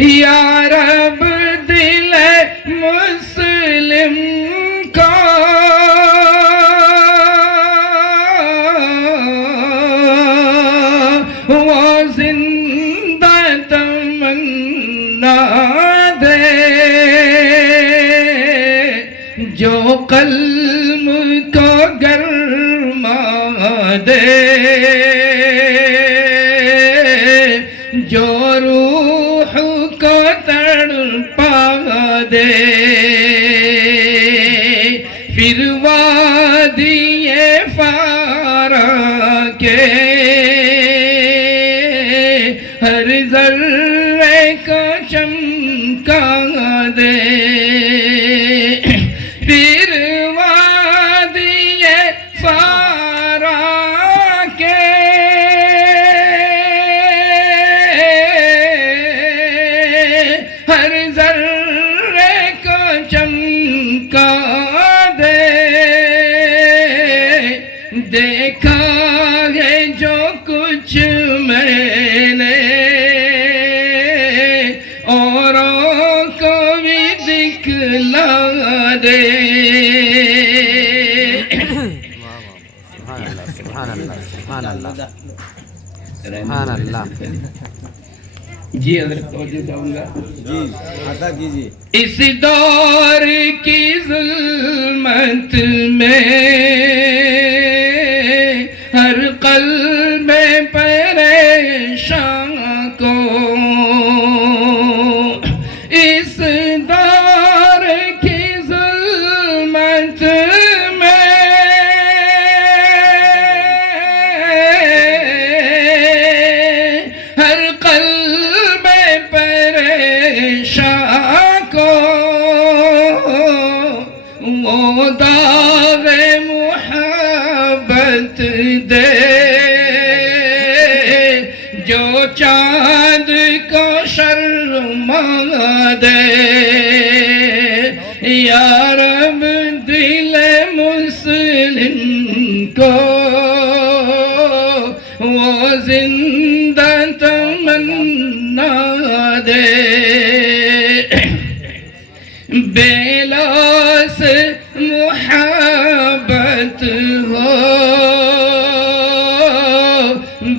یا رب دل مسلم کا وہ زندہ تمنا دے جو قلب کو گرما دے جو روح کو تڑپا دے پھر وادی فارا کے ہر ذرے کو چمکا دے پھر وادی فارا کے ہر ذرے کو چمکا دے دیکھا ہے جو کچھ میں نے اوروں کو بھی دکھلا دے سبحان اللہ سبحان اللہ سبحان اللہ جی حضرت توجہ چاہوں گا جی عطا کیجیے اس دور کی ظلمت میں ہر قلب پریشان کو اس دور کی ظلمت میں ہر قلب پریشان کو وہ داغ محبت دے جو چاند کو شرما دے یا رب دل مسلم کو وہ زندہ تمنا دے بے لوث محبت ہو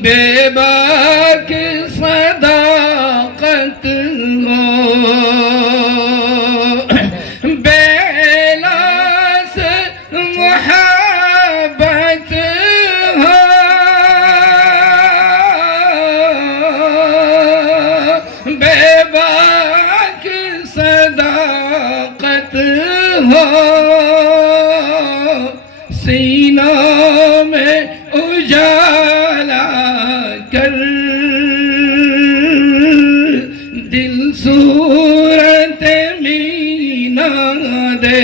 بے باک صداقت ہو بے لوث محبت ہو بے باک صداقت ہو سینوں میں اجالا کر دل صورت مینا دے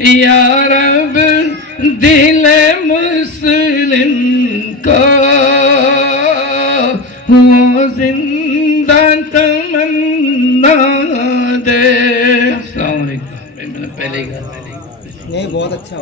یا رب دل مسلم کو وہ زندہ تمنا دے. السلام علیکم. پہلے ہی نہیں بہت اچھا